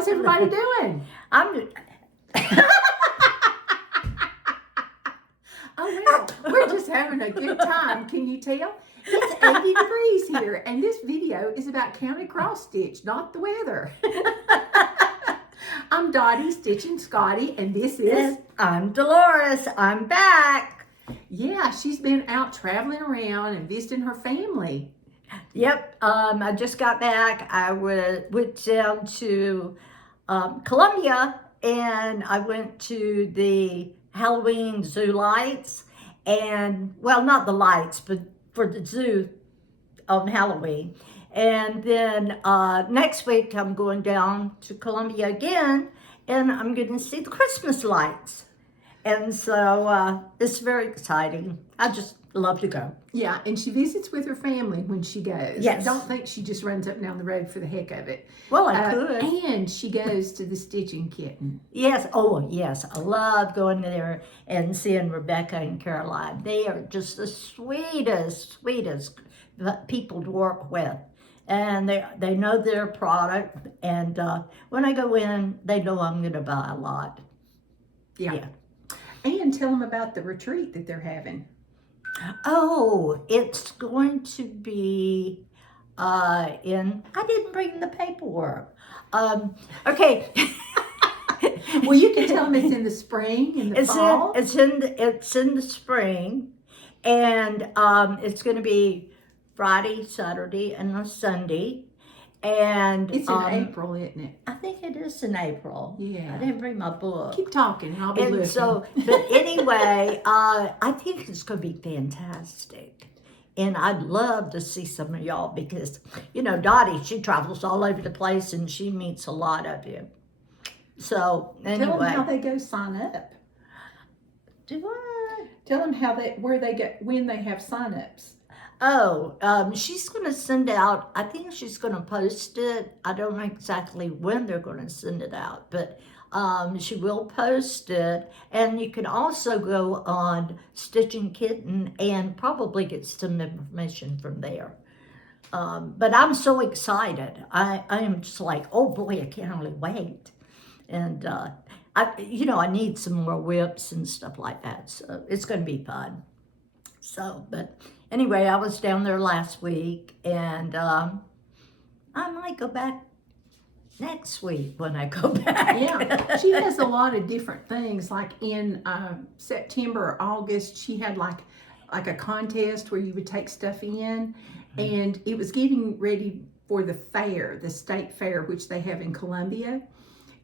How's everybody doing? I'm. Oh, well, we're just having a good time. Can you tell? It's 80 degrees here, and this video is about county cross stitch, not the weather. I'm Dottie, Stitchin Scotty, and this is... I'm Dolores. I'm back. Yeah, she's been out traveling around and visiting her family. Yep, I just got back. I went down to Columbia, and I went to the Halloween zoo lights, and, well, not the lights, but for the zoo on Halloween. And then next week, I'm going down to Columbia again, and I'm going to see the Christmas lights. And so it's very exciting. I just love to go. Yeah, and she visits with her family when she goes. Yes. Don't think she just runs up and down the road for the heck of it. Well, I could. And she goes to the Stitchin Kitten. Yes. Oh, yes. I love going there and seeing Rebecca and Caroline. They are just the sweetest people to work with. And they know their product. And when I go in, they know I'm going to buy a lot. Yeah. And tell them about the retreat that they're having. Oh, it's going to be I didn't bring the paperwork. Okay. Well, you can tell them it's in the spring, in the fall. It's in the spring, and it's going to be Friday, Saturday, and a Sunday. And it's in April, isn't it? I think it is in April. Yeah. I didn't bring my book. Keep talking, and I'll be listening. So, but anyway, I think it's going to be fantastic. And I'd love to see some of y'all because, you know, Dottie, she travels all over the place and she meets a lot of you. So, anyway. Tell them how they go sign up. Do I? Tell them when they have sign-ups. Oh, she's going to send out, I think she's going to post it. I don't know exactly when they're going to send it out, but she will post it. And you can also go on Stitchin Kitten and probably get some information from there. But I'm so excited. I am just like, oh boy, I can't hardly wait. And, I need some more whips and stuff like that. So it's going to be fun. So, but anyway, I was down there last week, and I might go back next week when I go back. Yeah, she has a lot of different things. Like in September or August, she had like a contest where you would take stuff in, and it was getting ready for the fair, the state fair, which they have in Columbia.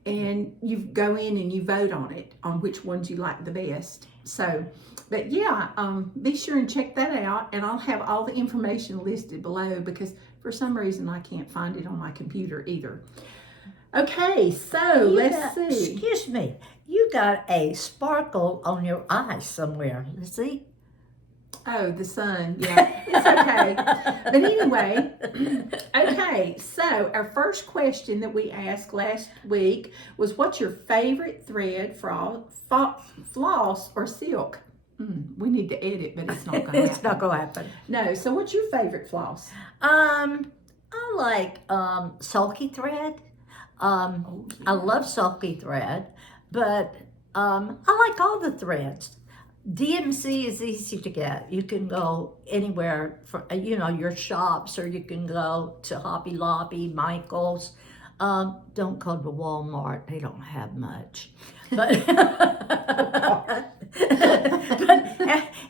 And you go in and you vote on it, on which ones you like the best. So, but yeah, be sure and check that out. And I'll have all the information listed below because for some reason I can't find it on my computer either. Okay, so let's see. Excuse me, you got a sparkle on your eye somewhere. Let's see. Oh, the sun. Yeah, it's okay. But anyway, okay, so our first question that we asked last week was, what's your favorite thread, floss or silk? We need to edit, but it's not going to happen. It's not going to happen. No, so what's your favorite floss? I like sulky thread. I love sulky thread, but I like all the threads. DMC is easy to get. You can go anywhere for, your shops, or you can go to Hobby Lobby, Michael's. Don't go to Walmart. They don't have much. But, but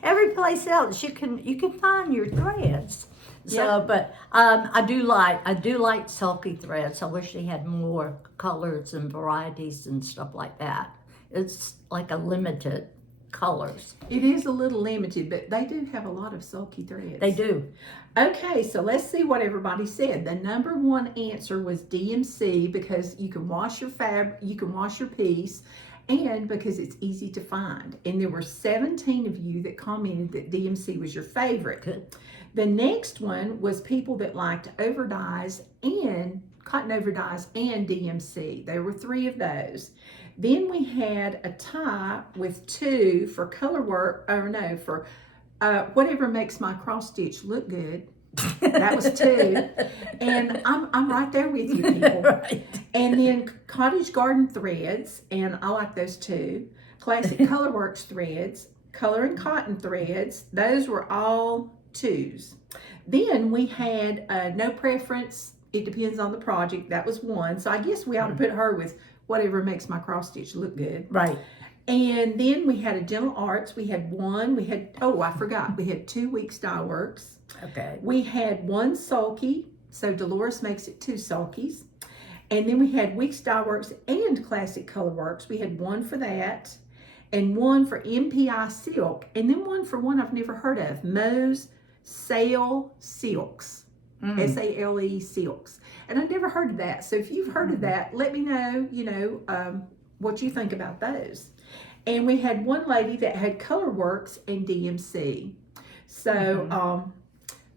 every place else you can find your threads. So, Yeah. But I do like sulky threads. I wish they had more colors and varieties and stuff like that. It's like a limited colors. It is a little limited, but they do have a lot of sulky threads. They do. Okay, so let's see what everybody said. The number one answer was DMC because you can wash your you can wash your piece, and because it's easy to find. And there were 17 of you that commented that DMC was your favorite. Good. The next one was people that liked overdyes and cotton overdyes and DMC. There were 3 of those. Then we had a tie with 2 for color work, for whatever makes my cross stitch look good. That was 2. And I'm right there with you, people. Right. And then Cottage Garden threads, and I like those too. Classic Colorworks threads, Color and Cotton threads. Those were all 2s. Then we had No Preference. It depends on the project. That was 1. So I guess we ought to put her with whatever makes my cross stitch look good. Right. And then we had a Gentle Arts. We had 1. We had, oh, I forgot. We had 2 Weeks Dye Works. Okay. We had 1 Sulky. So Dolores makes it 2 Sulkies. And then we had Weeks Dye Works and Classic Colorworks. We had 1 for that. And 1 for MPI Silk. And then 1 for one I've never heard of. Moe's Sale Silks. S-A-L-E Silks. And I've never heard of that. So if you've heard of that, let me know, what you think about those. And we had 1 lady that had Colorworks and DMC. So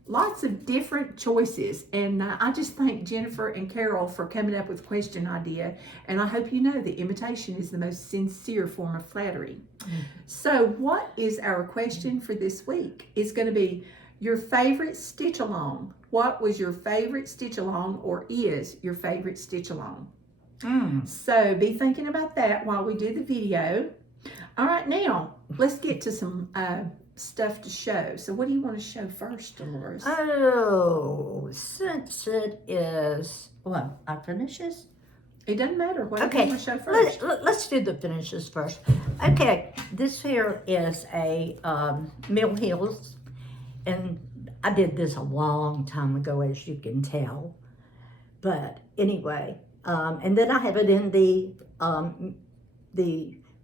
lots of different choices. And I just thank Jennifer and Carol for coming up with a question idea. And I hope you know that imitation is the most sincere form of flattery. So what is our question for this week? It's going to be your favorite stitch along. What was your favorite stitch along, or is your favorite stitch along? So be thinking about that while we do the video. All right, now let's get to some stuff to show. So what do you want to show first, Dolores? Oh, since it is, well, our finishes? It doesn't matter. What do you want to show let's, first? let's do the finishes first. Okay, this here is a Mill Hills, and I did this a long time ago, as you can tell. But anyway, and then I have it in the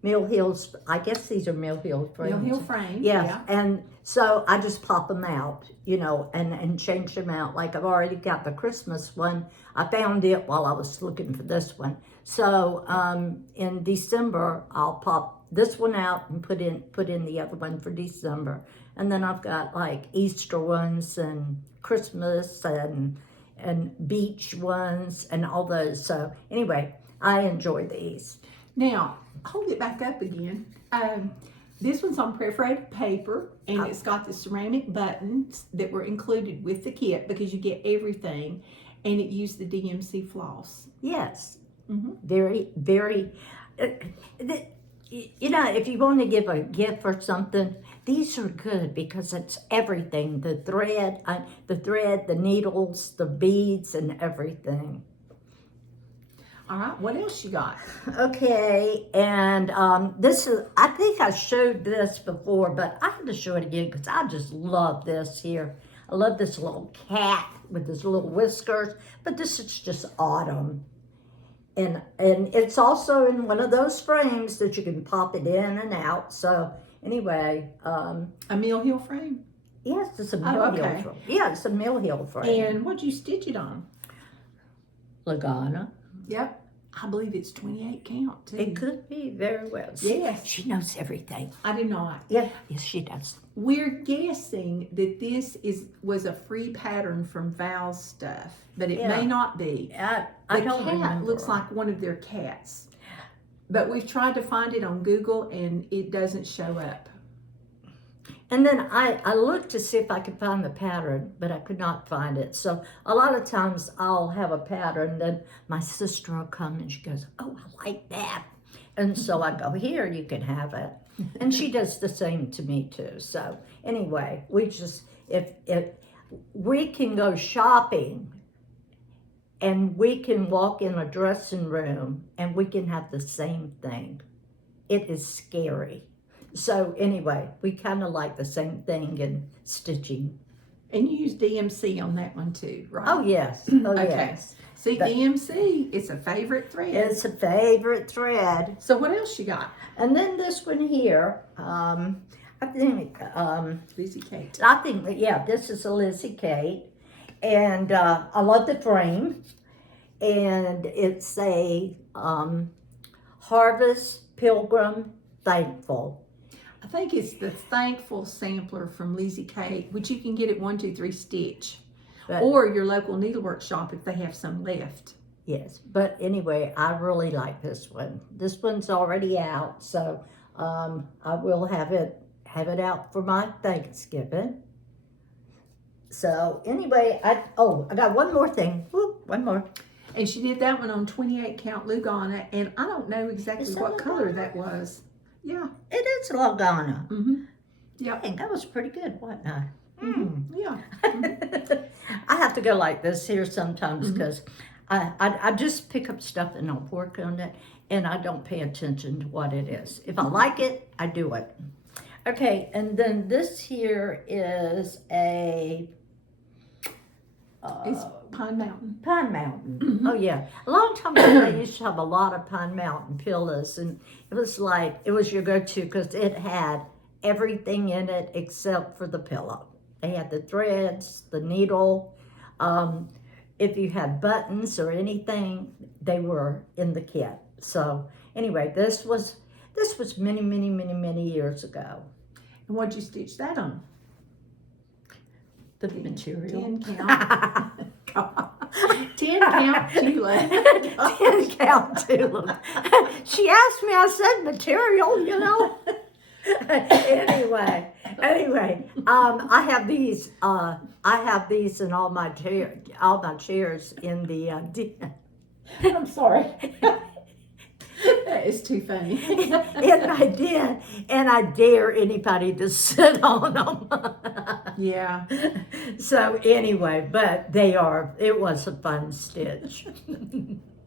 Mill Hills. I guess these are Mill Hill frames. Mill Hill frame. Yes, Yeah. and so I just pop them out, and change them out. Like I've already got the Christmas one. I found it while I was looking for this one. So in December, I'll pop this one out and put in the other one for December. And then I've got like Easter ones and Christmas and beach ones and all those. So anyway, I enjoy these. Now, hold it back up again. This one's on perforated paper, and it's got the ceramic buttons that were included with the kit because you get everything, and it used the DMC floss. Yes, very, very. If you want to give a gift or something, these are good because it's everything: the thread, the needles, the beads, and everything. All right, what else you got? Okay, and this is, I think I showed this before, but I have to show it again because I just love this here. I love this little cat with his little whiskers, but this is just autumn. And it's also in one of those frames that you can pop it in and out. So anyway. A Mill Hill frame? Yes, it's a Mill Hill frame. Yeah, it's a Mill Hill frame. And what'd you stitch it on? Lagana. Yep. I believe it's 28 count too. It could be very well. Yes. She knows everything. I do not. Yeah, yes, she does. We're guessing that this was a free pattern from Val's stuff, but it may not be. I The don't cat remember. looks like one of their cats, but we've tried to find it on Google and it doesn't show up. And then I looked to see if I could find the pattern, but I could not find it. So a lot of times I'll have a pattern, then my sister will come and she goes, "Oh, I like that." And so I go, "Here, you can have it." And she does the same to me too. So anyway, we just, if we can go shopping and we can walk in a dressing room and we can have the same thing, it is scary. So anyway, we kind of like the same thing in stitching. And you use DMC on that one too, right? Oh yes, oh Okay. yes. See, DMC, it's a favorite thread. It's a favorite thread. So what else you got? And then this one here, I think, Lizzie Kate. this is a Lizzie Kate. And I love the frame. And it's a Harvest Pilgrim Thankful. I think it's the Thankful sampler from Lizzie Kate, which you can get at 123 Stitch. But, Or your local needlework shop if they have some left. yes, but anyway, I really like this one. This one's already out, so I will have it out for my Thanksgiving. So anyway, I got one more thing. One more. And she did that one on 28 count Lugana, and I don't know exactly Is that what color Lugana? that was. Yeah. It is Lagana. Mm-hmm. Yeah. Dang, that was pretty good, wasn't I? Yeah. I have to go like this here sometimes because I just pick up stuff and I'll work on it, and I don't pay attention to what it is. If I like it, I do it. Okay, and then this here is a It's Pine Mountain. Pine Mountain. Oh yeah, a long time ago I used to have a lot of Pine Mountain pillows, and it was your go-to because it had everything in it except for the pillow. They had the threads, the needle. If you had buttons or anything, they were in the kit. So anyway, this was many years ago. And what'd you stitch that on? The material. 10 count. 10 count tulip. 10 count tulip. She asked me, I said material, you know. anyway, I have these in all my chairs in the den. I'm sorry. That is too funny. In my den, and I dare anybody to sit on them. Yeah. So anyway, but it was a fun stitch.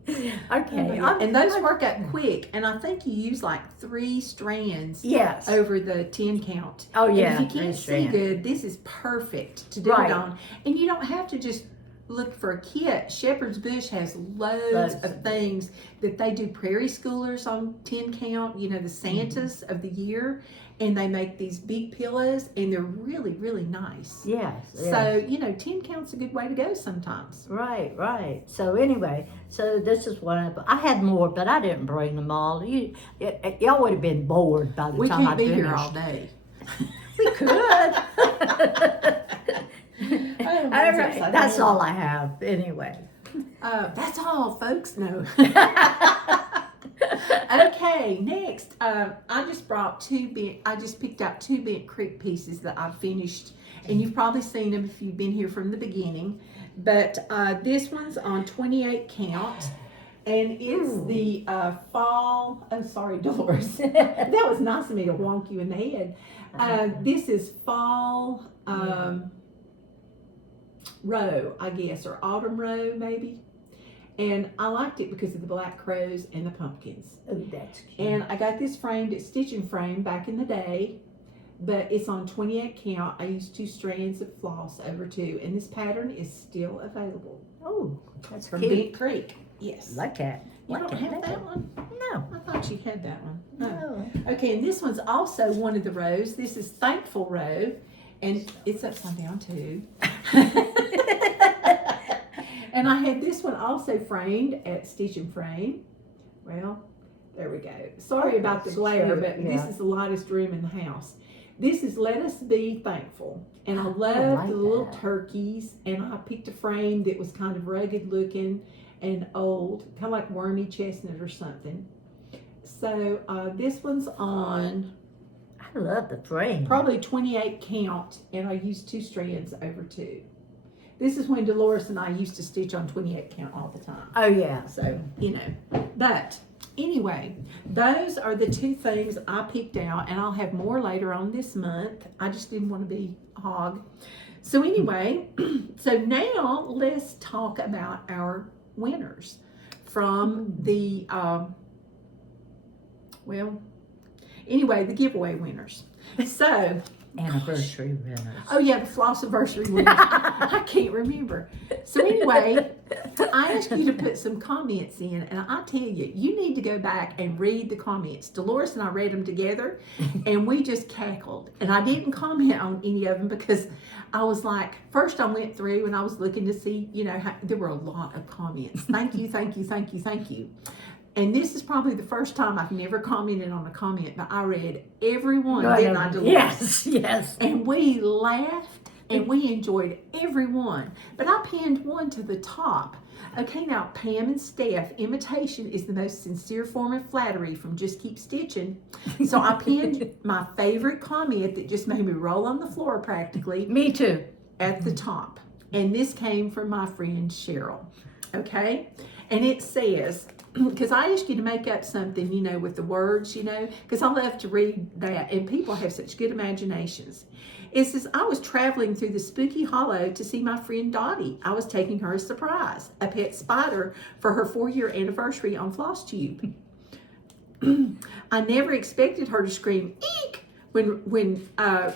Okay. And those work out quick, and I think you use like 3 strands Yes. over the 10 count. Oh yeah. And if you can't see good, this is perfect to do it on. And you don't have to just look for a kit. Shepherd's Bush has loads of things that they do prairie schoolers on 10 count, you know, the Santas of the year, and they make these big pillows, and they're really, really nice. Yes. So, you know, 10 count's a good way to go sometimes. Right. So anyway, this is one I had more, but I didn't bring them all. Y'all would have been bored by the time I finished. We can't be here all day. We could. All right, that's all I have anyway. That's all, folks. No. Okay, next, I just picked out 2 Bent Creek pieces that I've finished, and you've probably seen them if you've been here from the beginning. But this one's on 28 count, and it's the fall. Oh, sorry, Dolores. That was nice of me to wonk you in the head. This is fall. Row, I guess, or autumn row maybe. And I liked it because of the black crows and the pumpkins. Oh, that's cute. And I got this framed at Stitchin Frame back in the day, but it's on 28 count. I used 2 strands of floss over 2, and this pattern is still available. Oh, that's From cute. Bent Creek. Yes. Like that. You don't have that one? No. I thought you had that one. No. Okay, and this one's also one of the rows. This is Thankful Row, and it's upside down too. And I had this one also framed at Stitchin Frame. Well, there we go. Sorry about the glare, but this is the lightest room in the house. This is Let Us Be Thankful. And I love the little turkeys, and I picked a frame that was kind of rugged looking and old, kind of like wormy chestnut or something. So this one's on, I love the frame. probably 28 count, and I used 2 strands over 2. This is when Dolores and I used to stitch on 28 count all the time. Oh yeah. So, you know, but anyway, those are the 2 things I picked out, and I'll have more later on this month. I just didn't want to be a hog. So anyway, so now let's talk about our winners from the, the giveaway winners. So, Anniversary winners. oh yeah, the Flossiversary winners. I can't remember. So anyway, I asked you to put some comments in, and I tell you, you need to go back and read the comments. Dolores and I read them together, and we just cackled. And I didn't comment on any of them because I was like, first I went through and I was looking to see, you know, there were a lot of comments. Thank you, thank you, thank you, thank you. And this is probably the first time I've never commented on a comment, but I read every one, didn't I, Dolores? Yes. And we laughed and we enjoyed every one. But I pinned one to the top. Okay, now Pam and Steph, imitation is the most sincere form of flattery from Just Keep Stitching. So I pinned my favorite comment that just made me roll on the floor practically. Me too. at the top. And this came from my friend Cheryl. Okay? And it says, because I asked you to make up something, you know, with the words, you know, because I love to read that, and people have such good imaginations. It says, I was traveling through the spooky hollow to see my friend Dottie. I was taking her a surprise, a pet spider for her 4-year anniversary on Flosstube. I never expected her to scream "eek" when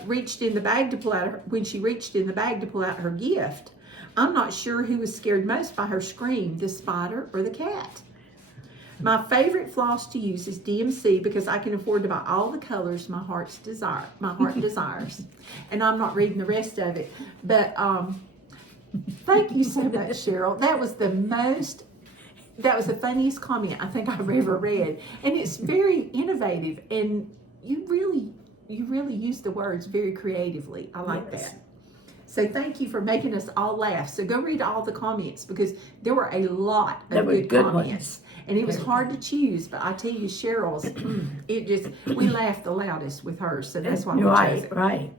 reached in the bag to pull out when she reached in the bag to pull out her gift. I'm not sure who was scared most by her scream, the spider or the cat. My favorite floss to use is DMC because I can afford to buy all the colors my heart desires. And I'm not reading the rest of it, but thank you so much, Cheryl. That was the funniest comment I think I've ever read, and it's very innovative, and you really use the words very creatively. I like that. So thank you for making us all laugh. So go read all the comments because there were a lot of good comments. And it was hard to choose, but I tell you, Cheryl's, we laughed the loudest with hers, so that's why we chose it. Right.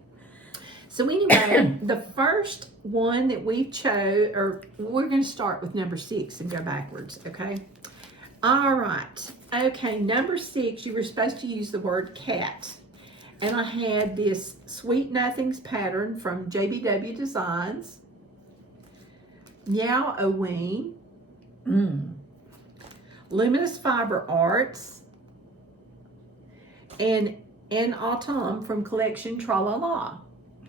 So anyway, the first one that we chose, or we're going to start with number 6 and go backwards, okay? All right. Okay, number 6, you were supposed to use the word cat. And I had this Sweet Nothings pattern from JBW Designs, Meow-O-Ween, Luminous Fiber Arts, and Autumn from Collection Tra-La-La.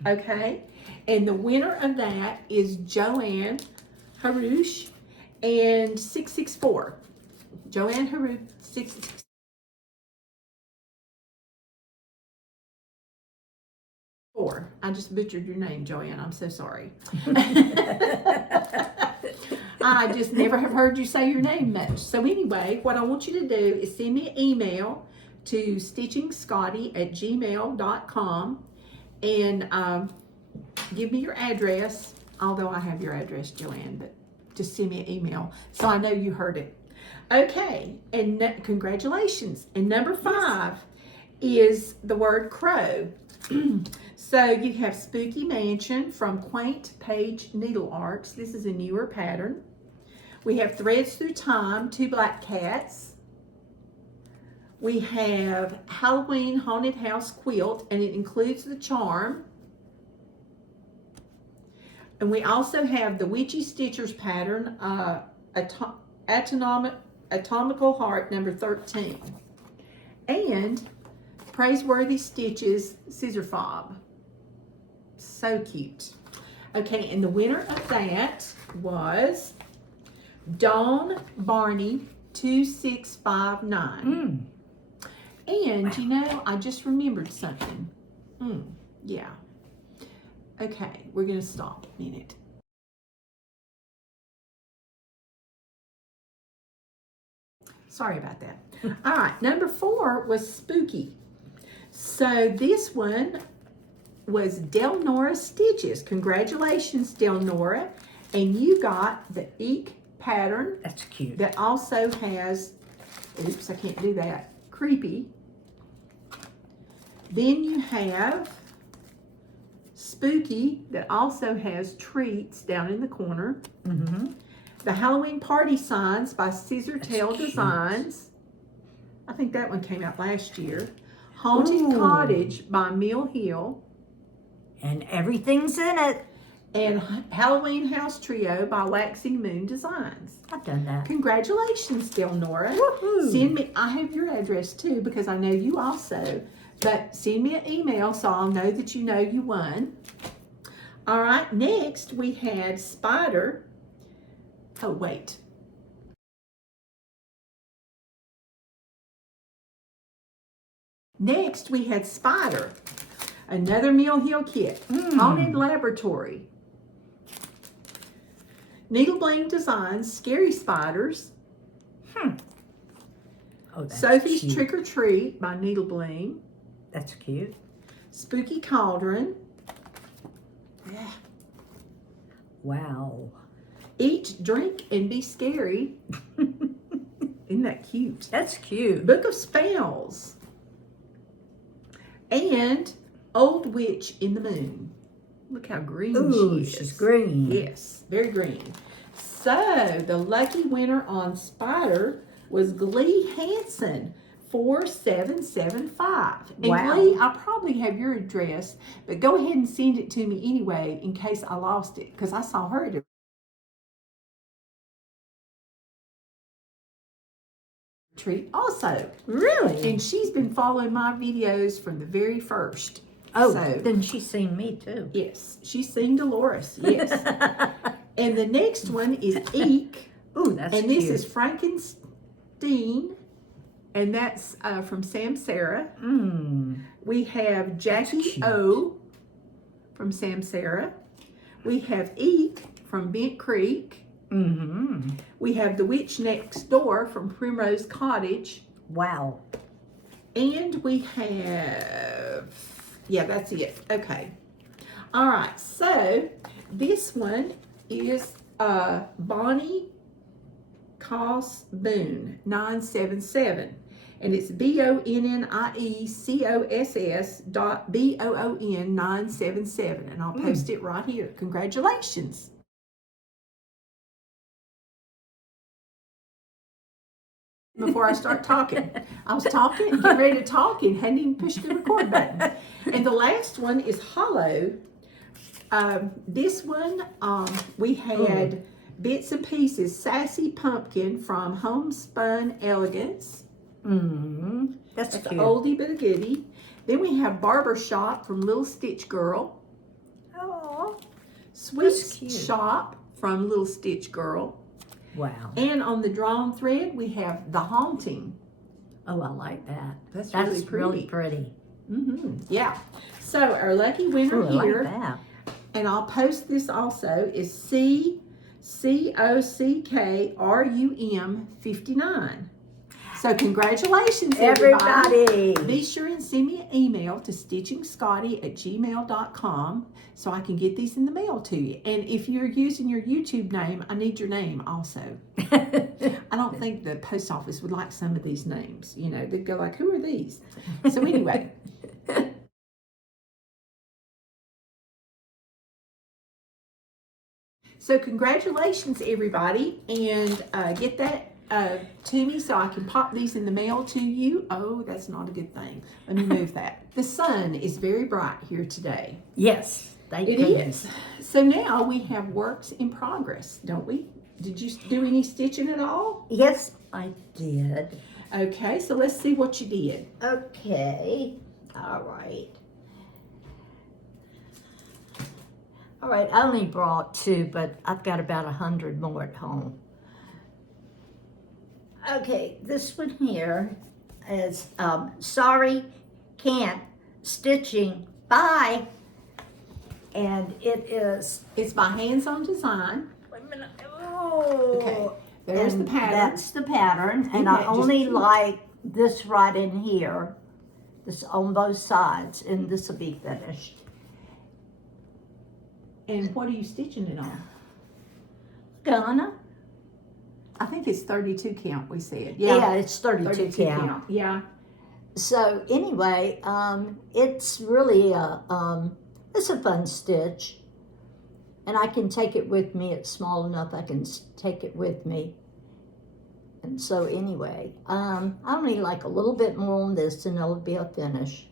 Okay? And the winner of that is Joanne Harouche and 664. Joanne Harouche 664. I just butchered your name, Joanne. I'm so sorry. I just never have heard you say your name much. So anyway, what I want you to do is send me an email to stitchingscotty@gmail.com and give me your address, although I have your address, Joanne, but just send me an email so I know you heard it. Okay, and congratulations. And number 5 is the word crow. So you have Spooky Mansion from Quaint Page Needle Arts. This is a newer pattern. We have Threads Through Time, 2 black cats. We have Halloween Haunted House Quilt, and it includes the charm. And we also have the Witchy Stitchers pattern, Atomical Heart number 13. And Praiseworthy Stitches Scissor Fob. So cute. Okay, and the winner of that was Dawn Barney 2659. And you know, I just remembered something. Yeah. Okay, we're gonna stop a minute. Sorry about that. All right, number 4 was Spooky. So this one was Delnora Stitches. Congratulations, Delnora. And you got the Eek pattern. That's cute. That also has, oops, I can't do that, creepy. Then you have Spooky that also has treats down in the corner. The Halloween Party Signs by Scissor Tail Designs. I think that one came out last year. Haunted Cottage by Mill Hill. And everything's in it. And Halloween House Trio by Waxing Moon Designs. I've done that. Congratulations, Delnora. Send me, I have your address too because I know you also. But send me an email so I'll know that you know you won. All right, next we had Spider. Oh, wait. Next, we had Spider, another Mill Hill kit, Haunted Laboratory, Needle Bling Designs, Scary Spiders, Sophie's cute. Trick or Treat by Needle Bling, That's cute. Spooky Cauldron, Wow. Eat, Drink, and Be Scary. Isn't that cute? That's cute. Book of Spells. And Old Witch in the Moon. Look how green Ooh, she is. she's green. Yes, very green. So the lucky winner on Spider was Glee Hanson, 4775. And Wow. Glee, I probably have your address, but go ahead and send it to me anyway in case I lost it, because I saw her at a retreat also. Really? And she's been following my videos from the very first. Oh, So, then she's seen me too. yes, she's seen Dolores, yes. And the next one is Eek. Ooh, that's And cute. this is Frankenstein, and that's from Sam Sarah. We have Jackie O from Sam Sarah. We have Eek from Bent Creek. We have The Witch Next Door from Primrose Cottage. Wow. And we have, yeah, that's it. Okay. All right, so this one is Bonnie Coss Boone 977, and it's BONNIECOSS.BOON 977, and I'll post it right here. Congratulations. Before I start talking, I was talking, getting ready to talk, and hadn't even pushed the record button. And the last one is Hollow. This one, we had Bits and Pieces, Sassy Pumpkin from Homespun Elegance. That's That's cute. an oldie but a goodie. Then we have Barbershop from Little Stitch Girl. Oh, Sweet that's cute. Shop from Little Stitch Girl. Wow. And on the drawn thread, we have The Haunting. Oh, I like that. That's That's really really pretty. Yeah. So our lucky winner Ooh, I here, like that. and I'll post this also, is CCOCKRUM 59. So congratulations, everybody. Be sure and send me an email to stitchingscotty@gmail.com so I can get these in the mail to you. And if you're using your YouTube name, I need your name also. I don't think the post office would like some of these names. You know, they'd go like, who are these? So anyway. So congratulations, everybody. And get that to me so I can pop these in the mail to you. Oh, that's not a good thing. Let me move that. The sun is very bright here today. Yes, thank It goodness. is. So now we have works in progress, don't we? Did you do any stitching at all? Yes, I did. Okay, so let's see what you did. Okay. All right. All right, I only brought 2, but I've got about 100 more at home. Okay, this one here is Sorry, Can't, Stitching, Bye. And it is... It's by Hands On Design. Wait a minute. Oh. Okay, there's the pattern. That's the pattern, and I only like this right in here. This on both sides, and this will be finished. And what are you stitching it on? Ghana? I think it's 32 count, we said. Yeah, it's 32 count. Yeah. So anyway, it's really it's a fun stitch, and I can take it with me. It's small enough I can take it with me. And so anyway, I only like a little bit more on this, and it'll be a finish.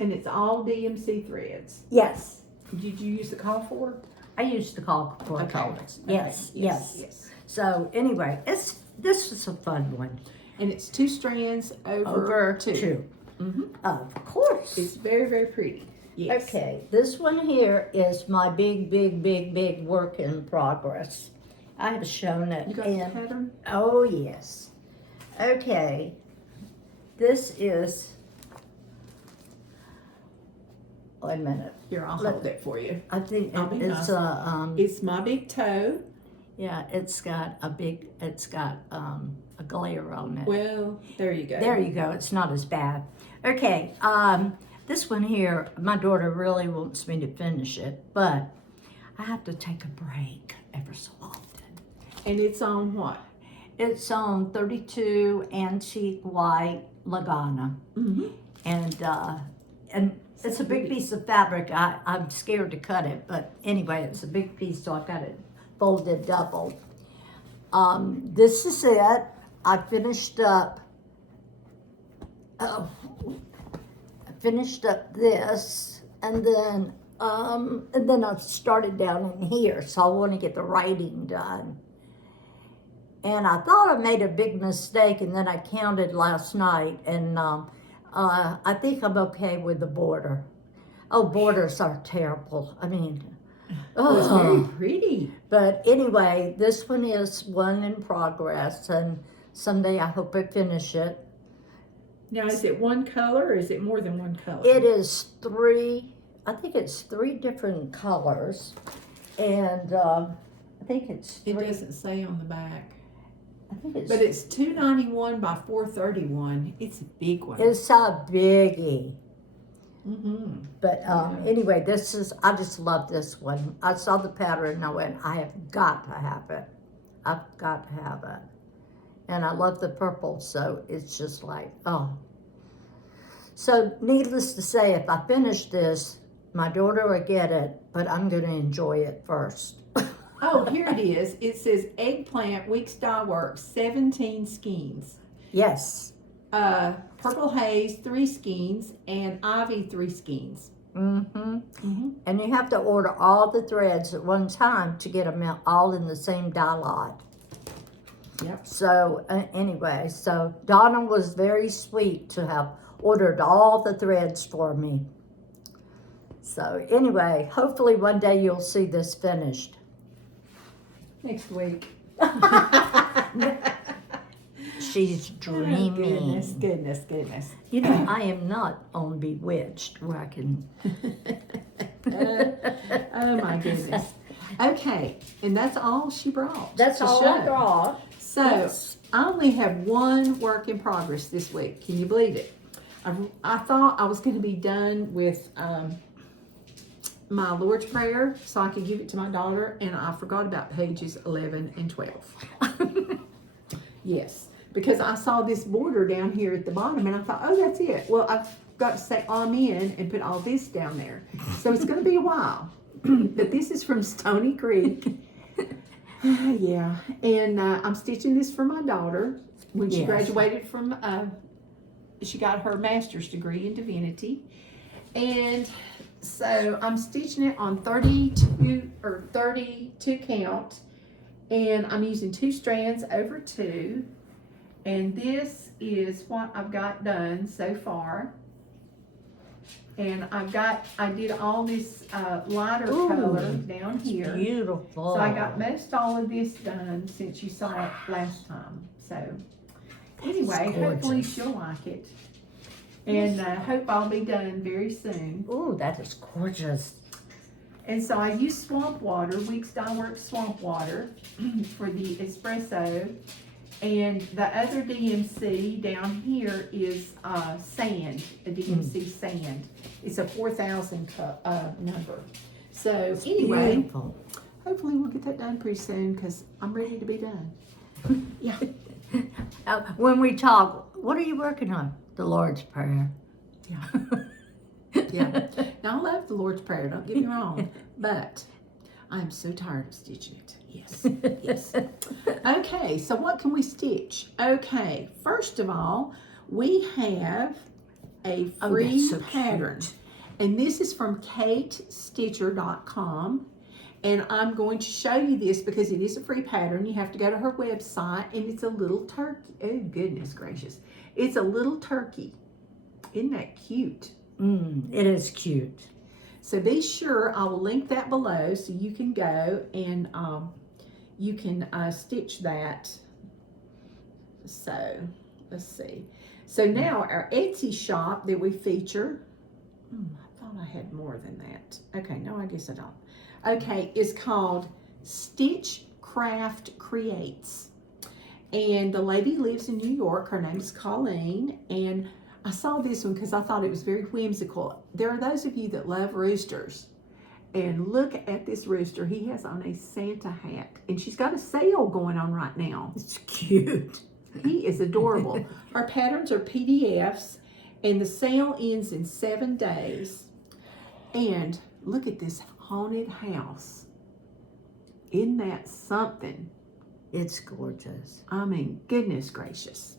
And it's all DMC threads. Yes. Did you use the call for? I used the call for colors. Yes, Okay. yes. So anyway, this is a fun one. And it's 2 strands over 2. Of course. It's very, very pretty. Yes. Okay, this one here is my big work in progress. I have shown it. You got the pattern? Oh, yes. Okay, this is, wait a minute. Here, I'll hold it for you. I think I'll be it's nice. It's My Big Toe. yeah, it's got a glare on it. Well, there you go. There you go. It's not as bad. Okay, this one here, my daughter really wants me to finish it, but I have to take a break ever so often. And it's on what? It's on 32 Antique White Lagana. And It's a big piece of fabric. I'm scared to cut it, but anyway, it's a big piece, so I got it folded double. This is it. I finished up. I finished up this, and then I started down in here. So I want to get the writing done. And I thought I made a big mistake, and then I counted last night, and I think I'm okay with the border. Oh, borders are terrible. I mean, It was very pretty. but anyway, this one is one in progress, and someday I hope I finish it. Now, is it one color or is it more than one color? It is I think it's 3 different colors, and I think it's 3. It doesn't say on the back. I think it's, But it's 291 by 431. It's a big one. it's a biggie. Mm-hmm. But anyway, I just love this one. I saw the pattern and I went, I have got to have it. I've got to have it. And I love the purple, so it's just like, oh. So needless to say, if I finish this, my daughter will get it, but I'm going to enjoy it first. Oh, here it is. It says eggplant, weeks dye work, 17 skeins. Yes. Purple haze, 3 skeins, and ivy, 3 skeins. Mm-hmm. Mm-hmm. And you have to order all the threads at one time to get them out all in the same dye lot. Yep. So anyway, so Donna was very sweet to have ordered all the threads for me. So anyway, hopefully one day you'll see this finished. Next week. She's dreaming. Oh, goodness. You know, I am not on Bewitched where I can. Oh my goodness. Okay, and that's all she brought. That's to all show. I brought. So Yes. I only have one work in progress this week. Can you believe it? I thought I was going to be done with my Lord's Prayer so I could give it to my daughter, and I forgot about pages 11 and 12. Yes, because I saw this border down here at the bottom, and I thought, oh, that's it. Well, I've got to say Amen and put all this down there. So it's going to be a while. But this is from Stony Creek. Yeah, and I'm stitching this for my daughter when she Yes. graduated from, she got her master's degree in divinity. And so I'm stitching it on 32 count, and I'm using 2 strands over 2. And this is what I've got done so far. And I did all this lighter Ooh, color down here. Beautiful. So I got most all of this done since you saw it last time. So anyway, hopefully gorgeous. she'll like it. And hope I'll be done very soon. Ooh, that is gorgeous. And so I used swamp water, Weeks Dye Works swamp water for the espresso. And the other DMC down here is sand, a DMC sand. It's a 4,000 number. So anyway, Beautiful. hopefully we'll get that done pretty soon because I'm ready to be done. Yeah. When we talk, what are you working on? The Lord's Prayer. Yeah. Yeah. Now, I love the Lord's Prayer, don't get me wrong, but I'm so tired of stitching it. Yes, yes. Okay, so what can we stitch? Okay, first of all, we have a free that's so pattern. cute. And this is from katestitcher.com. And I'm going to show you this because it is a free pattern. You have to go to her website, and it's a little turkey. Oh, goodness gracious. It's a little turkey. Isn't that cute? It is cute. So be sure, I will link that below so you can go and you can stitch that. So, let's see. So now our Etsy shop that we feature, I thought I had more than that. Okay, no, I guess I don't. Okay, is called Stitch Craft Creates. And the lady lives in New York. Her name is Colleen. And I saw this one because I thought it was very whimsical. There are those of you that love roosters. And look at this rooster. He has on a Santa hat. And she's got a sale going on right now. It's cute. He is adorable. Our patterns are PDFs. And the sale ends in 7 days. And look at this haunted house. Isn't that something? It's gorgeous. I mean, goodness gracious.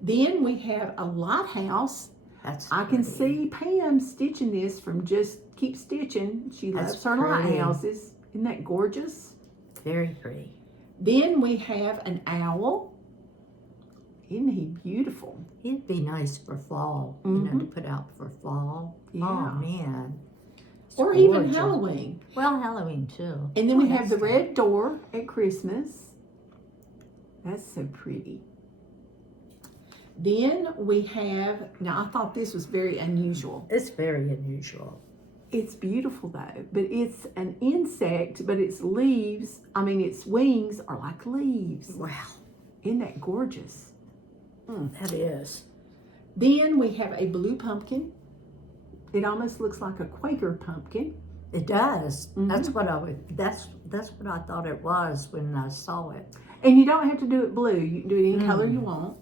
Then we have a lighthouse. I can see Pam stitching this from Just Keep Stitching. She loves her lighthouses. Isn't that gorgeous? Very pretty. Then we have an owl. Isn't he beautiful? He'd be nice for fall, you know, to put out for fall. Yeah. Oh, man. Or even Halloween. Well, Halloween, too. And then we have the red door at Christmas. That's so pretty. Then we have, now I thought this was very unusual. It's very unusual. It's beautiful though, but it's an insect, but its leaves, I mean its wings are like leaves. Wow. Isn't that gorgeous? That is. Then we have a blue pumpkin. It almost looks like a Quaker pumpkin. It does. That's what that's what I thought it was when I saw it. And you don't have to do it blue. You can do it any color you want.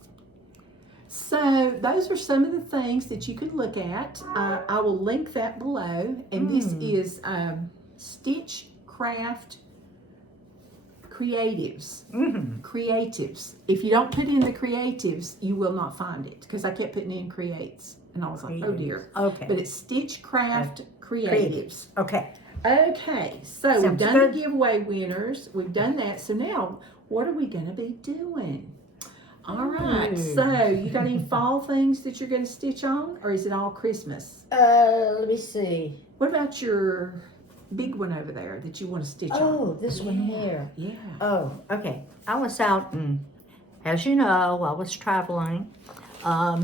So those are some of the things that you could look at. I will link that below. And this is Stitch Craft Creatives. Creatives. If you don't put in the creatives, you will not find it. Because I kept putting in creates. And I was like, oh dear. Okay. But it's Stitch Craft Creatives. Okay. Okay. So we've done good. the giveaway winners. We've done that. So now, what are we going to be doing? All right, so you got any fall things that you're going to stitch on, or is it all Christmas? Let me see. What about your big one over there that you want to stitch on? Oh, this one here. Yeah. Oh, okay. I was out and, as you know, I was traveling. I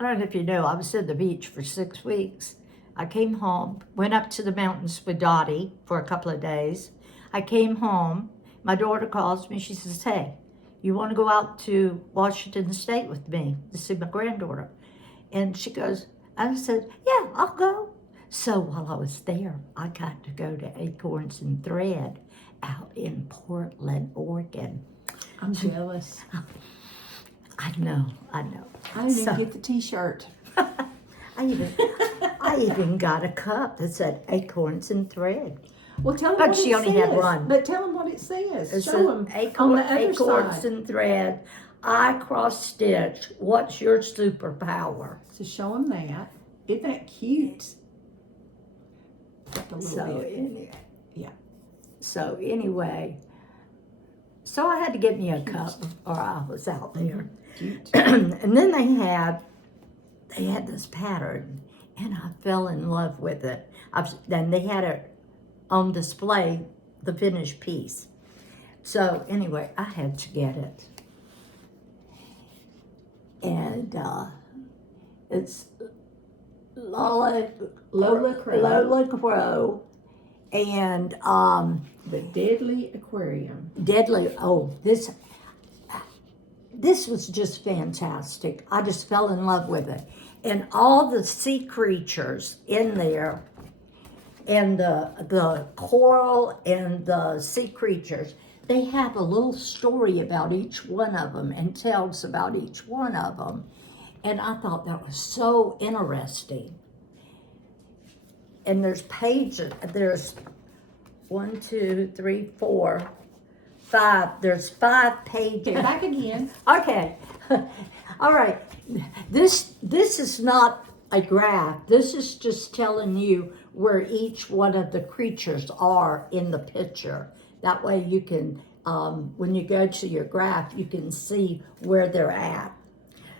don't know if you know, I was at the beach for 6 weeks. I came home, went up to the mountains with Dottie for a couple of days. I came home. My daughter calls me. She says, hey, you want to go out to Washington State with me to see my granddaughter? And she goes, I said, yeah, I'll go. So while I was there, I got to go to Acorns and Thread out in Portland, Oregon. I'm jealous. I know. I didn't even get the t-shirt. I even got a cup that said Acorns and Thread. Well, tell them But what she it only says. had one. But tell them what it says. It Show says them on the other Acorns side. and Thread. I cross stitch. What's your superpower? So show them that. Isn't that cute? Just a little So bit. anyway, Yeah. So anyway, so I had to get me a cup, or I was out there. Cute. And then they had this pattern, and I fell in love with it. Then they had it on display, the finished piece. So anyway, I had to get it. And it's Lola Crow. And The Deadly Aquarium. Deadly, this was just fantastic. I just fell in love with it. And all the sea creatures in there, and the coral and the sea creatures, they have a little story about each one of them and tells about each one of them. And I thought that was so interesting. And there's pages, there's 1, 2, 3, 4, 5. There's 5 pages. Back again. Okay. All right. This is not a graph. This is just telling you where each one of the creatures are in the picture. That way you can, when you go to your graph, you can see where they're at.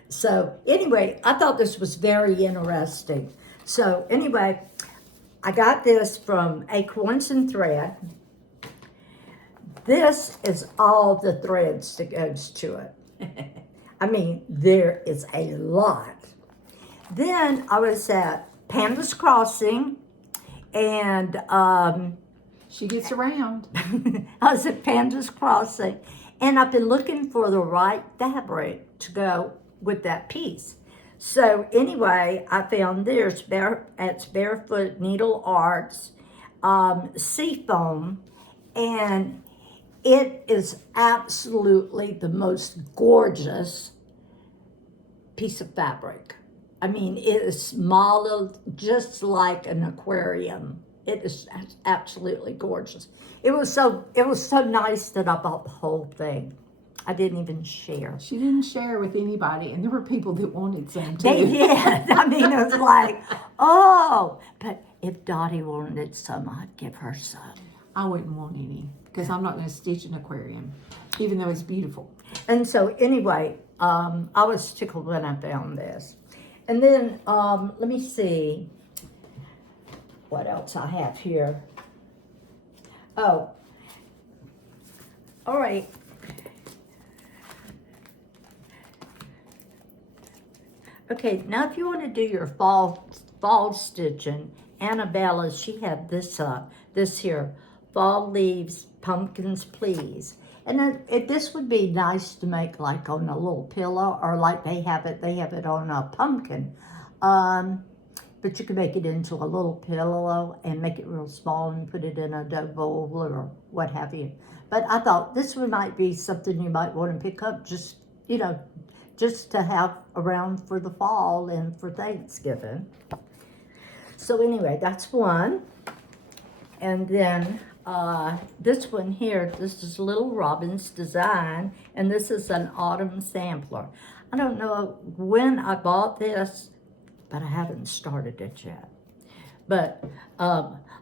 So anyway, I thought this was very interesting. So anyway, I got this from Acorns and Thread. This is all the threads that goes to it. I mean, there is a lot. Then I was at Panda's Crossing, and She gets around. I was at Panda's Crossing, and I've been looking for the right fabric to go with that piece. So anyway, I found there's it's Barefoot Needle Arts Seafoam, and it is absolutely the most gorgeous piece of fabric. I mean, it is modeled just like an aquarium. It is absolutely gorgeous. It was so nice that I bought the whole thing. I didn't even share. She didn't share with anybody, and there were people that wanted some too. They did. I mean, it was like, oh, but if Dottie wanted some, I'd give her some. I wouldn't want any because I'm not going to stitch an aquarium, even though it's beautiful. And so anyway, I was tickled when I found this. And then let me see what else I have here. Oh, all right. Okay, now if you want to do your fall stitching, Annabella, she had this this here, fall leaves, pumpkins, please. And then this would be nice to make like on a little pillow, or like they have it on a pumpkin. But you can make it into a little pillow and make it real small and put it in a dough bowl or what have you. But I thought this one might be something you might want to pick up, just, you know, just to have around for the fall and for Thanksgiving. So anyway, that's one. And then this one here, this is Little Robin's design, and this is an autumn sampler. I don't know when I bought this, but I haven't started it yet. But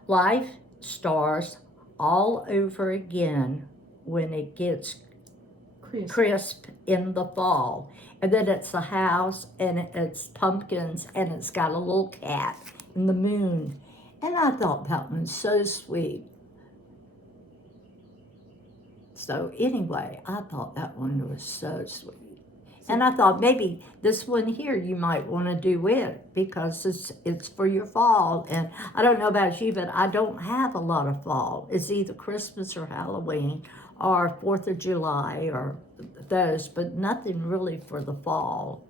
life starts all over again when it gets crisp in the fall. And then it's a house, and it's pumpkins, and it's got a little cat and the moon. And I thought that one's so sweet. So anyway, I thought that one was so sweet. And I thought maybe this one here you might want to do it because it's for your fall. And I don't know about you, but I don't have a lot of fall. It's either Christmas or Halloween or 4th of July or those, but nothing really for the fall.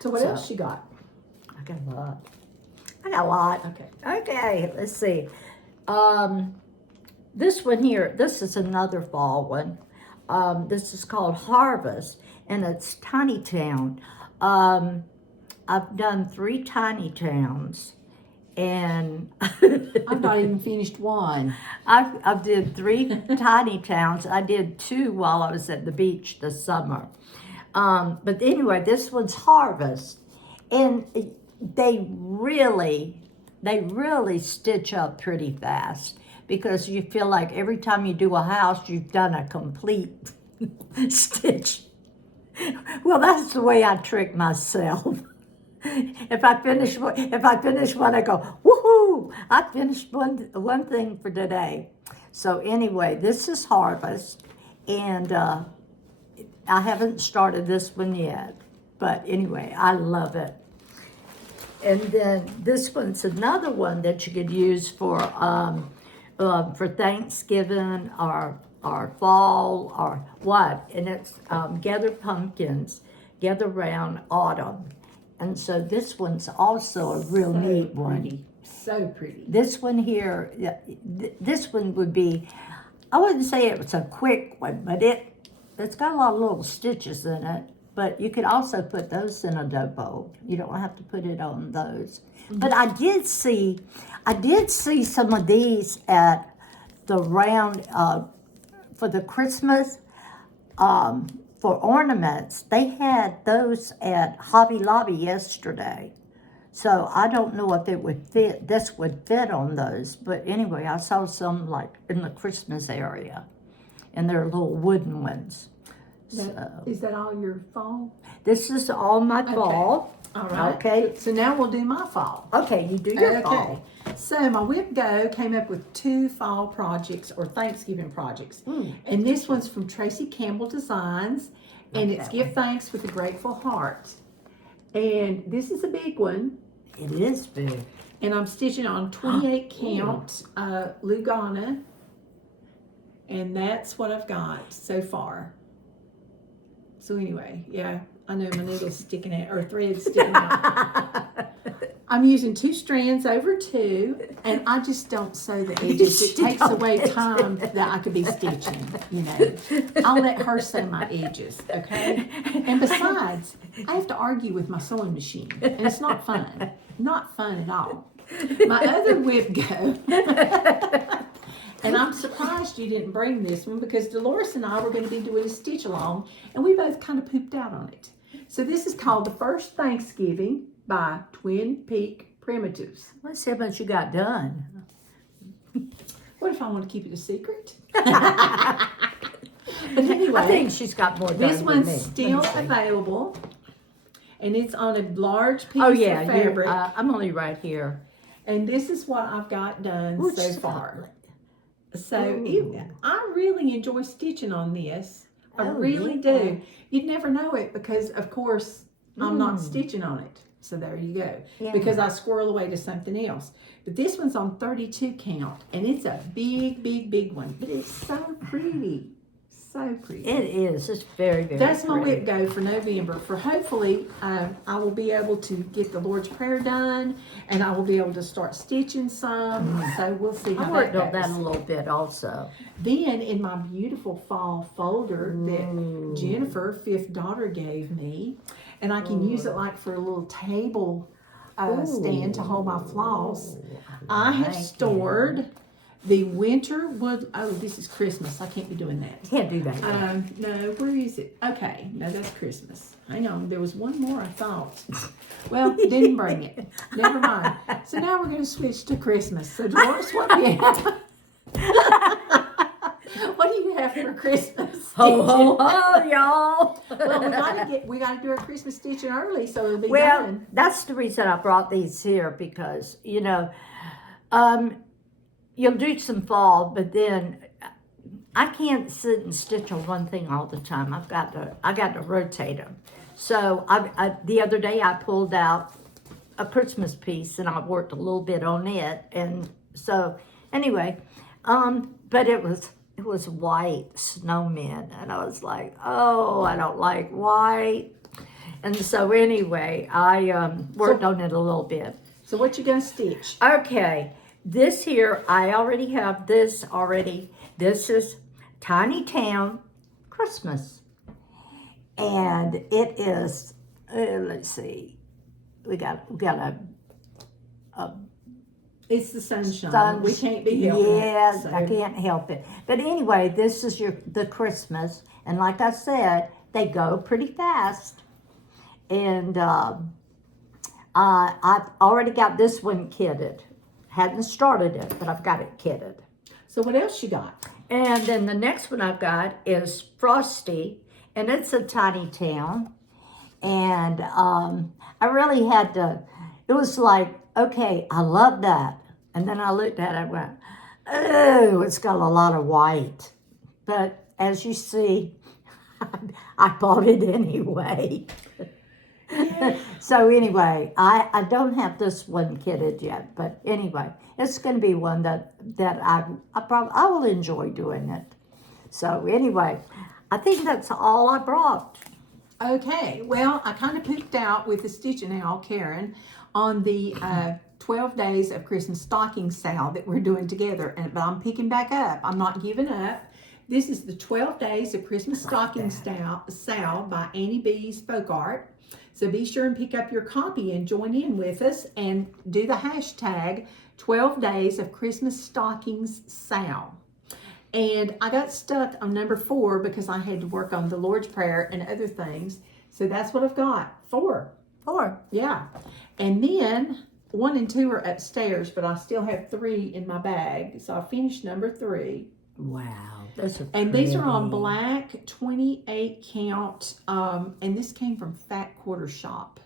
So what else you got? I got a lot. Okay, let's see. This one here, this is another fall one. This is called Harvest, and it's Tiny Town. I've done 3 Tiny Towns, and I've not even finished one. I did 3 Tiny Towns. I did 2 while I was at the beach this summer. But anyway, this one's Harvest, and they really stitch up pretty fast because you feel like every time you do a house, you've done a complete stitch. Well, that's the way I trick myself. If I finish one, I go, woohoo! I finished one thing for today. So anyway, this is Harvest, and I haven't started this one yet. But anyway, I love it. And then this one's another one that you could use for Thanksgiving or fall or what. And it's Gather Pumpkins, Gather Round Autumn. And so this one's also a real neat one. So pretty. This one here, this one would be, I wouldn't say it was a quick one, but it's got a lot of little stitches in it. But you could also put those in a dough bowl. You don't have to put it on those. But I did see some of these at the round for the Christmas for ornaments. They had those at Hobby Lobby yesterday. So I don't know if it would fit. This would fit on those. But anyway, I saw some like in the Christmas area, and they're little wooden ones. Is that all your fall? This is all my fall. All right. Okay. So now we'll do my fall. Okay, you do your fall. So my Whip Go came up with 2 fall projects or Thanksgiving projects. And this one's from Tracy Campbell Designs. And it's Give Thanks with a Grateful Heart. And this is a big one. It is big. And I'm stitching on 28 count Lugana. And that's what I've got so far. So anyway, yeah, I know my needle's sticking out, or thread's sticking out. I'm using 2 strands over 2, and I just don't sew the edges. It takes away time that I could be stitching, you know. I'll let her sew my edges, okay? And besides, I have to argue with my sewing machine, and it's not fun. Not fun at all. My other whip go, and I'm surprised you didn't bring this one because Dolores and I were going to be doing a stitch along, and we both kind of pooped out on it. So this is called The First Thanksgiving by Twin Peak Primitives. Let's see how much you got done. What if I want to keep it a secret? But anyway, I think she's got more done this than one's me. still available, and it's on a large piece Oh of yeah, fabric. I'm only right here. And this is what I've got done Ooh, so she's far. got- So Ooh. I really enjoy stitching on this. I Oh, really yeah. do. You'd never know it because, of course, I'm not stitching on it. So there you go. Yeah. Because I squirrel away to something else. But this one's on 32 count. And it's a big, big, big one. But it's so pretty. So pretty. It is. It's very, very That's my pretty. whip go for November. For hopefully, I will be able to get the Lord's Prayer done, and I will be able to start stitching some. So we'll see how I worked that on that goes. a little bit also. Then in my beautiful fall folder Ooh. that Jennifer, 5th daughter, gave me, and I can use it like for a little table stand to hold my floss. I have stored the winter wood. Oh, this is Christmas. I can't be doing that. Can't do that yet. No, where is it? Okay, no, that's Christmas. Hang on, there was one more I thought. Well, didn't bring it. Never mind. So now we're going to switch to Christmas. So Dolores, what do you have? What do you have for Christmas? Ho ho ho, y'all! Well, we gotta do our Christmas stitching early, so it'll be Well, done. that's the reason I brought these here because you'll do some fall, but then I can't sit and stitch on one thing all the time. I got to rotate them. So the other day I pulled out a Christmas piece and I worked a little bit on it, and so anyway, but it was white snowmen, and I was like, oh, I don't like white. And so anyway, I worked on it a little bit. So what you gonna stitch? Okay, this here, I already have this already. This is Tiny Town Christmas. And it is, let's see, we got a It's the sunshine. We can't be helping yes, it. I can't help it. But anyway, this is the Christmas, and like I said, they go pretty fast. And I've already got this one kitted. Hadn't started it, but I've got it kitted. So what else you got? And then the next one I've got is Frosty, and it's a tiny town. And I really had to, it was like, okay, I love that. And then I looked at it and went, oh, it's got a lot of white. But as you see, I bought it anyway. So anyway, I don't have this one kitted yet, but anyway, it's going to be one that I will enjoy doing it. So anyway, I think that's all I brought. Okay, well, I kind of pooped out with the Stitchin' Owl, Karen, on the 12 days of Christmas stocking sale that we're doing together, but I'm picking back up. I'm not giving up. This is the 12 days of Christmas stocking sale by Annie B's Folk Art. So be sure and pick up your copy and join in with us and do the hashtag 12 days of Christmas stockings sale. And I got stuck on number 4 because I had to work on the Lord's Prayer and other things. So that's what I've got. 4. Yeah. And then 1 and 2 are upstairs, but I still have 3 in my bag. So I finished number 3. Wow, those are And these are on pretty. black 28 count. And this came from Fat Quarter Shop.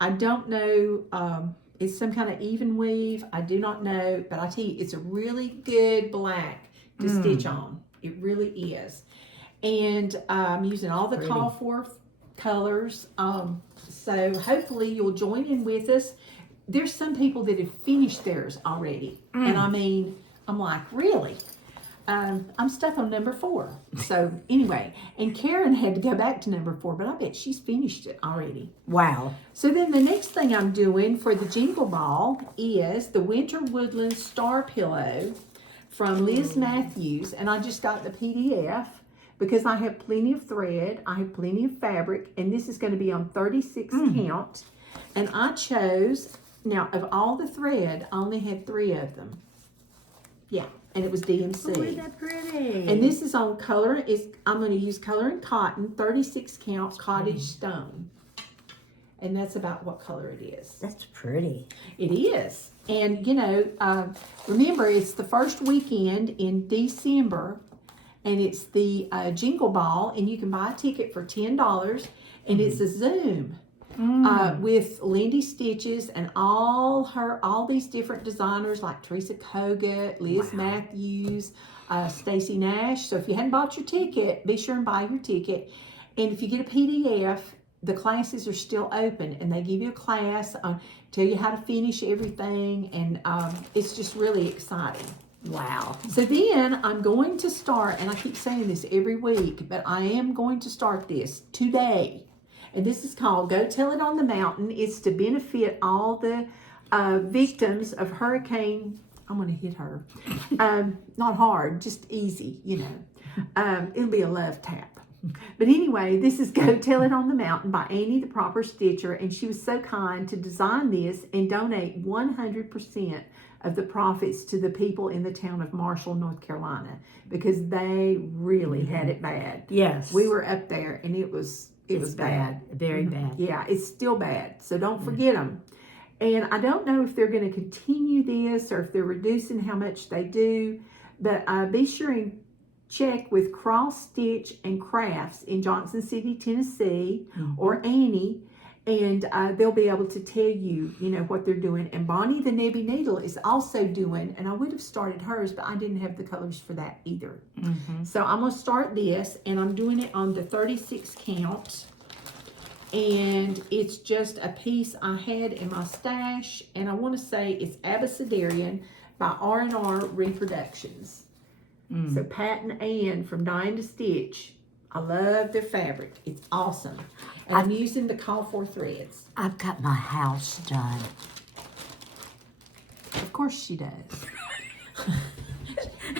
I don't know. It's some kind of even weave. I do not know. But I tell you, it's a really good black to stitch on. It really is. And I'm using all the call for colors. So hopefully you'll join in with us. There's some people that have finished theirs already. And I mean, I'm like, really? I'm stuck on number 4. So anyway, and Karen had to go back to number 4, but I bet she's finished it already. Wow. So then the next thing I'm doing for the Jingle Ball is the Winter Woodland Star Pillow from Liz Matthews. And I just got the PDF because I have plenty of thread, I have plenty of fabric, and this is going to be on 36 count. And I chose, now of all the thread, I only had 3 of them. Yeah, and it was DMC. Oh, isn't that pretty? And this is on color, I'm going to use color and cotton, 36 count cottage stone. And that's about what color it is. That's pretty. It is. And, you know, remember, it's the first weekend in December, and it's the Jingle Ball, and you can buy a ticket for $10, and it's a Zoom with Lindy Stitches and all these different designers like Teresa Kogut, Liz Matthews, Stacy Nash. So if you hadn't bought your ticket, be sure and buy your ticket. And if you get a PDF, the classes are still open, and they give you a class, tell you how to finish everything, and it's just really exciting. Wow. So then I'm going to start, and I keep saying this every week, but I am going to start this today. And this is called Go Tell It on the Mountain. It's to benefit all the victims of Hurricane, I'm going to hit her. Not hard, just easy, you know. It'll be a love tap. But anyway, this is Go Tell It on the Mountain by Annie the Proper Stitcher, and she was so kind to design this and donate 100% of the profits to the people in the town of Marshall, North Carolina, because they really had it bad. Yes. We were up there, and it was bad. Very bad. Yeah, it's still bad, so don't forget them. And I don't know if they're going to continue this or if they're reducing how much they do, but be sure and check with Cross Stitch and Crafts in Johnson City, Tennessee, or Annie, and they'll be able to tell you, you know, what they're doing. And Bonnie the Nebby Needle is also doing, and I would have started hers, but I didn't have the colors for that either. So I'm going to start this, and I'm doing it on the 36 count, and it's just a piece I had in my stash, and I want to say it's Abecedarian by R&R Reproductions. So Pat and Ann from Dying to Stitch, I love their fabric. It's awesome. And I'm using the Call For threads. I've got my house done. Of course she does.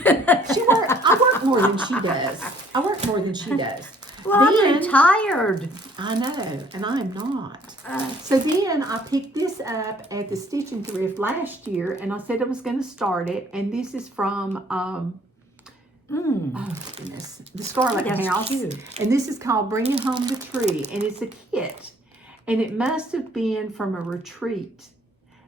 I work more than she does. I work more than she does. Well, I'm retired. I know, and I am not. So then I picked this up at the Stitch and Thrift last year, and I said I was going to start it. And this is from oh goodness, the Scarlet House. Cute. And this is called Bringing Home the Tree, and it's a kit. And it must have been from a retreat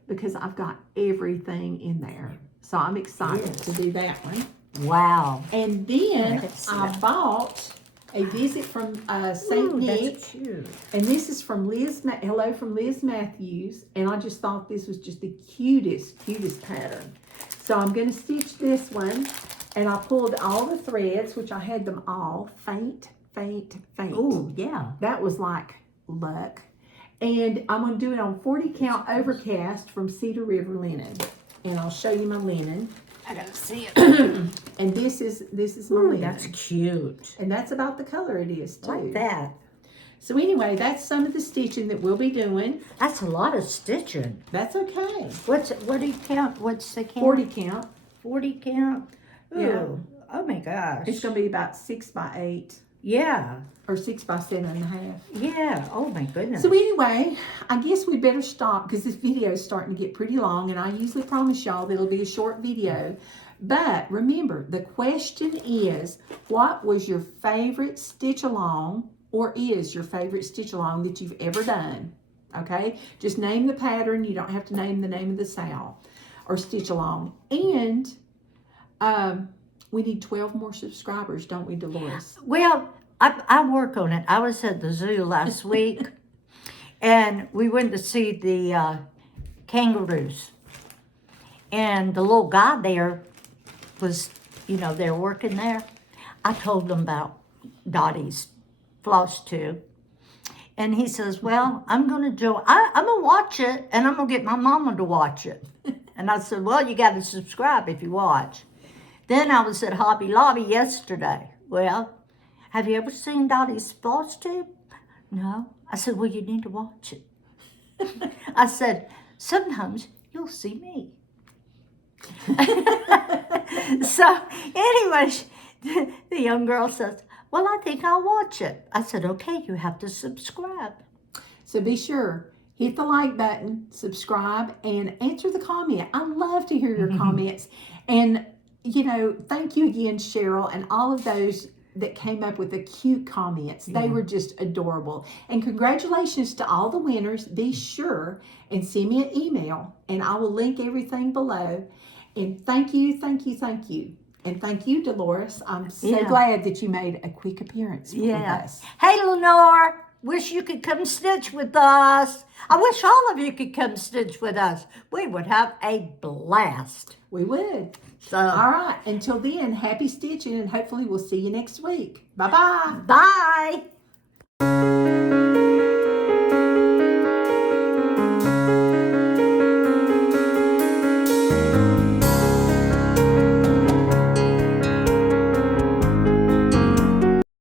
because I've got everything in there. So I'm excited to do that one. Wow. And then I bought a visit from St. Nick. That's cute. And this is from Hello from Liz Matthews. And I just thought this was just the cutest pattern. So I'm going to stitch this one. And I pulled all the threads, which I had them all faint. Oh, yeah. That was like luck. And I'm going to do it on 40 count overcast from Cedar River linen. And I'll show you my linen. I gotta see it. And this is my linen. That's cute. And that's about the color it is too. Like that. So anyway, that's some of the stitching that we'll be doing. That's a lot of stitching. That's okay. What do you count? What's the count? 40 count. 40 count? Ooh. Yeah. Oh my gosh. It's going to be about 6 by 8 Yeah. or 6 by 7.5. Yeah. Oh my goodness. So anyway, I guess we better stop because this video is starting to get pretty long, and I usually promise y'all that it'll be a short video. But remember, the question is, what was your favorite stitch along, or is your favorite stitch along that you've ever done? Okay, just name the pattern. You don't have to name the name of the sow or stitch along. And we need 12 more subscribers, don't we, Dolores? Well, I work on it. I was at the zoo last week, and we went to see the kangaroos. And the little guy there was, you know, they're working there. I told them about Dottie's Flosstube. And he says, well, I'm going to join. I'm going to watch it, and I'm going to get my mama to watch it. And I said, well, you got to subscribe if you watch. Then I was at Hobby Lobby yesterday. Well, have you ever seen Dottie's Flosstube? No. I said, well, you need to watch it. I said, sometimes you'll see me. So anyway, the young girl says, well, I think I'll watch it. I said, okay, you have to subscribe. So be sure, hit the like button, subscribe, and answer the comment. I love to hear your comments. And, thank you again, Cheryl, and all of those that came up with the cute comments. They were just adorable. And congratulations to all the winners. Be sure and send me an email, and I will link everything below. And thank you, thank you, thank you. And thank you, Dolores. I'm so glad that you made a quick appearance with us. Hey, Lenore. Wish you could come stitch with us. I wish all of you could come stitch with us. We would have a blast. We would. So, all right. Until then, happy stitching, and hopefully we'll see you next week. Bye-bye. Bye.